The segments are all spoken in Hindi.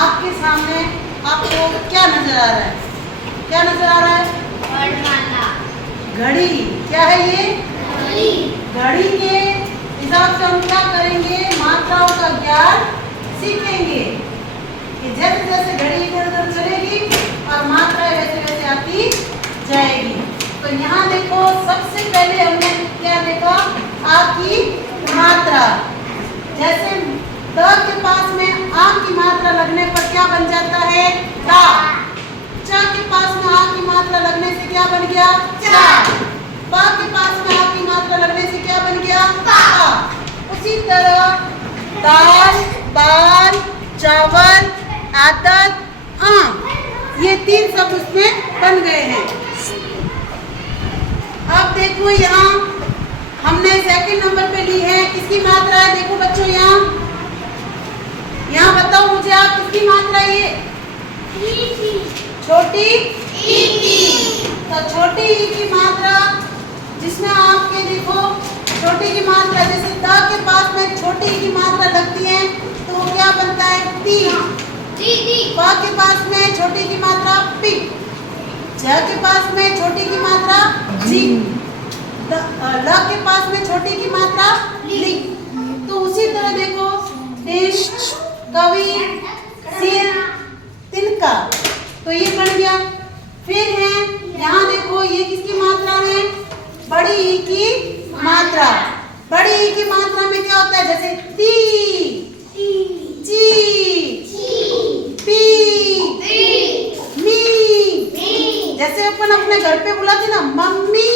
आपके सामने आपको क्या नजर आ रहा है? क्या नजर आ रहा है? घड़ी। क्या है ये? घड़ी के हिसाब से हम क्या करेंगे? मात्राओं का ज्ञान सीखेंगे कि जैसे जैसे घड़ी इधर उधर चलेगी और मात्राएं वैसे वैसे आती जाएगी। तो यहाँ देखो, सबसे पहले हमने क्या देखा? आ की मात्रा। जैसे द के पास में आ की मात्रा लगने पर क्या बन जाता है? ता। च के पास में आ की मात्रा लगने से क्या बन गया? चा। पा के पास में आ की मात्रा लगने से क्या बन गया? पा। उसी तरह दाल, बाल, चावल, आदत, ये तीन सब उसमें बन गए हैं। अब देखो यहाँ हमने सेकंड नंबर पे ली है, किसकी मात्रा है? देखो बच्चों, यहाँ बताओ मुझे आप, किसकी मात्रा ये? छोटी ई की। तो छोटी ई की मात्रा, जिसमें आपके देखो छोटी की मात्रा, जैसे द के पास में छोटी ई की मात्रा लगती है तो वो क्या बनता है? ती। प के पास में छोटी की मात्रा पी। ज के पास में छोटी की मात्रा जी। ल के पास में छोटी की मात्रा ली। तो उसी तरह देखो, इष्ट, कवि, सिर, तिनका, तो ये बन गया। फिर है यहाँ देखो, ये किसकी मात्रा है? बड़ी ई की मात्रा। बड़ी ई की मात्रा में क्या होता है? जैसे ती, ची, पी, मी। जैसे अपन अपने घर पे बुलाते ना, मम्मी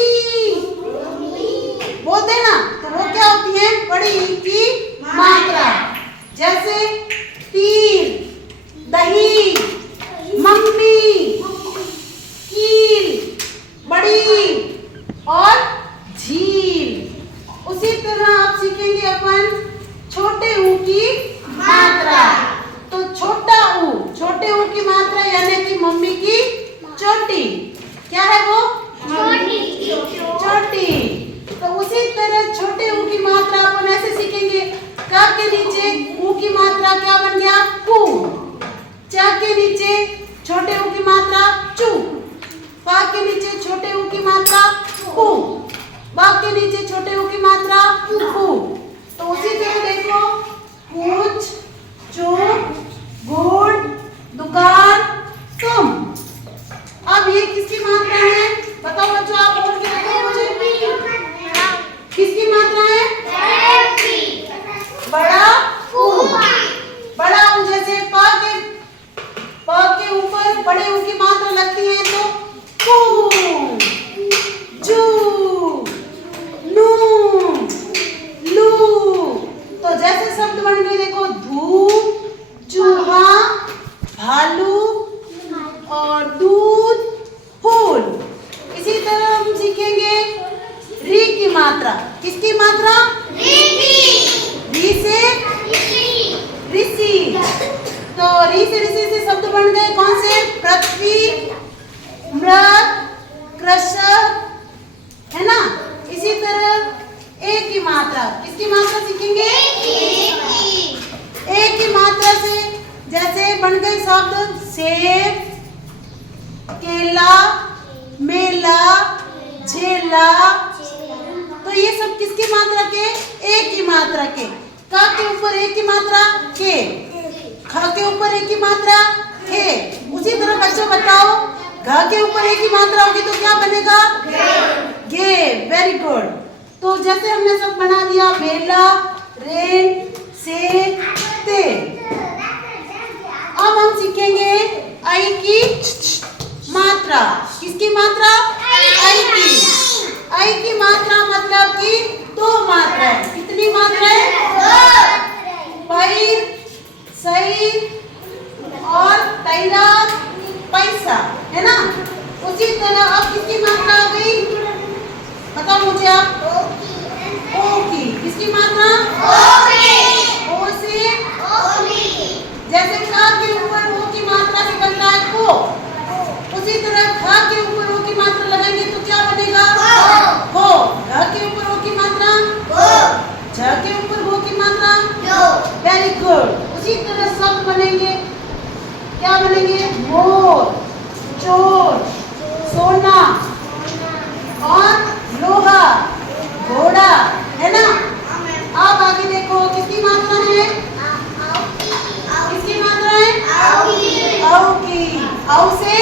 बोलते ना, तो वो क्या होती है? बड़ी ई की मात्रा। जैसे तीर, दही, मम्मी, कील, बड़ी और झील। उसी तरह आप सीखेंगे अपन छोटे ऊ की मात्रा। तो छोटा ऊ, छोटे ऊ की मात्रा यानी कि मम्मी की चोटी। क्या है वो? चोटी। तो उसी तरह छोटे ऊ की मात्रा अपन ऐसे सीखेंगे, क के नीचे ऊ की मात्रा क्या बन गया? कु। च के नीचे छोटे ऊ की मात्रा चू। पा के नीचे छोटे ऊ की मात्रा कु। बा के नीचे छोटे ऊ की मात्रा कु। तो उसी तरह देखो, पूछ, चूप, गुड़, दुकान, तुम। अब ये किसकी मात्रा है? बताओ बच्चों, आप बोल के बताओ मुझे, किसकी मात्रा है? बड़ा ऊ। बड़ा ऊ। जैसे प के ऊपर बड़े ऊ की मात्रा लगती है तो कू, जू, नू, लू। तो जैसे शब्द बन गए देखो, धूप, चूहा, भालू और दूध, फूल। इसी तरह हम सीखेंगे री की मात्रा। किसकी मात्रा? री से ऋषि। तो री से ऋषि से शब्द बन गए कौन से? पृथ्वी, मृत, कृषक, है ना। इसी तरह ए की मात्रा, किसकी मात्रा सीखेंगे? ए की मात्रा से जैसे बन गए शब्द सेब, केला, मेला, झेला। तो ये सब किसकी मात्रा के? ए की मात्रा के। क के ऊपर ए की मात्रा के, ख के ऊपर ए की मात्रा के। उसी तरह बच्चों बताओ, घ के ऊपर ए की मात्रा होगी तो क्या बनेगा? गे। Very good. तो जैसे हमने सब बना दिया, बेला, रेन, से, ते। अब हम सीखेंगे आई की मात्रा। किसकी मात्रा? आई की। आई की मात्रा मतलब कि दो मात्रा है। कितनी मात्रा है? पैर, सही और तैरा, पैसा, है ना। उसी तरह अब किसकी मात्रा आ गई? बताओ मुझे आप। ओ की। किसकी मात्रा? ओ से जैसे का के ऊपर ओ की मात्रा से बनता है को, उसी तरह खा के ऊपर ओ की मात्रा लगाएंगे तो क्या बनेगा? हो। घ के ऊपर ओ की मात्रा झ के ऊपर वो की मात्रा। Very good. उसी तरह शब्द बनेंगे क्या बनेंगे? मोर, चोर, सोना और लोहा, घोड़ा, है ना? आप आगे देखो किसकी मात्रा है? किसकी मात्रा है? औ की। औ से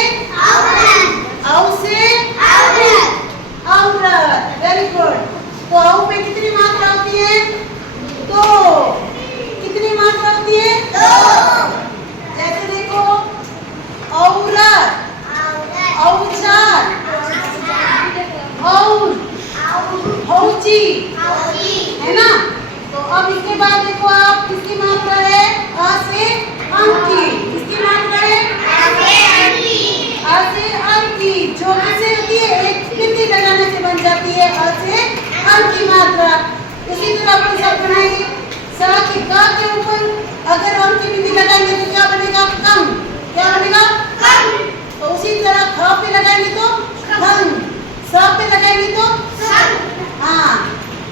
औरत। Very good. तो औ पे कितनी मात्रा होती है? 2। कितनी मात्रा होती है? 2। जैसे देखो औरत, औजार, औल, औची, है ना? तो अब इसके बाद देखो आप किसकी मात्रा है? अ से अंक की। किसकी मात्रा है? अ से अंक की। जो किससे होती है? एक बिंदी लगाने से बन जाती है अ से अंक की मात्रा। इसी तरह अपन सब बनाएंगे। स के क के ऊपर अगर अंक की बिंदी लगाएंगे तो क्या बनेगा? कम। क्या बनेगा? कम। तो उसी तरह ख पे लगाएंगे तो खंग, स पे लगाएंगे तो संग। हाँ,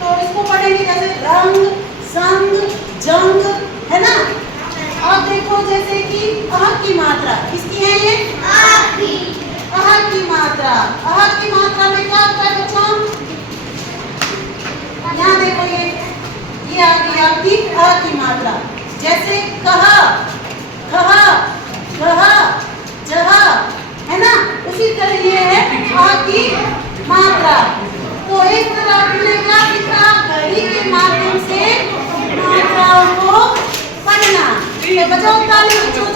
तो इसको पढ़ेंगे कैसे? रंग, संग, जंग, है ना? अब देखो जैसे कि अह की मात्रा किसकी है? ये अह की मात्रा। अह की मात्रा में क्या होता है बच्चों? यहाँ देखो ये आ गई आपकी अह की मात्रा। जैसे कह, खह, गह, जह, है ना? उसी तरह ये है अह की मात्रा। तो इस तरह आपने क्या सीखा? घड़ी के माध्यम से मात्राओं को पढ़ना। तो बजाओ ताली बच्चों।